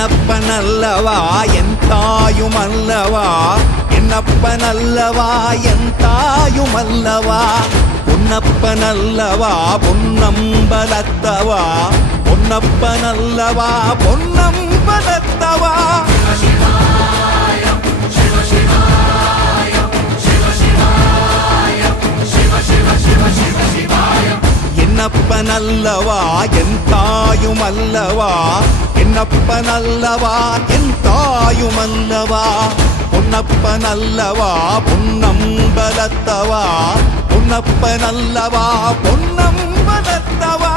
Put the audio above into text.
என்னப்பனல்லவா என் தாயுமல்லவா, என்னப்பனல்லவா என் தாயுமல்லவா, பொன்னப்பனல்லவா பொன்னம்பலத்தவா, பொன்னப்பனல்லவா பொன்னம்பலத்தவா. என்னப்பனல்லவா என் தாயுமல்லவா, என்னப்பனல்லவா என் தாயுமல்லவா, பொன்னப்பனல்லவா பொன்னம்பலத்தவா, பொன்னப்பனல்லவா பொன்னம்பலத்தவா.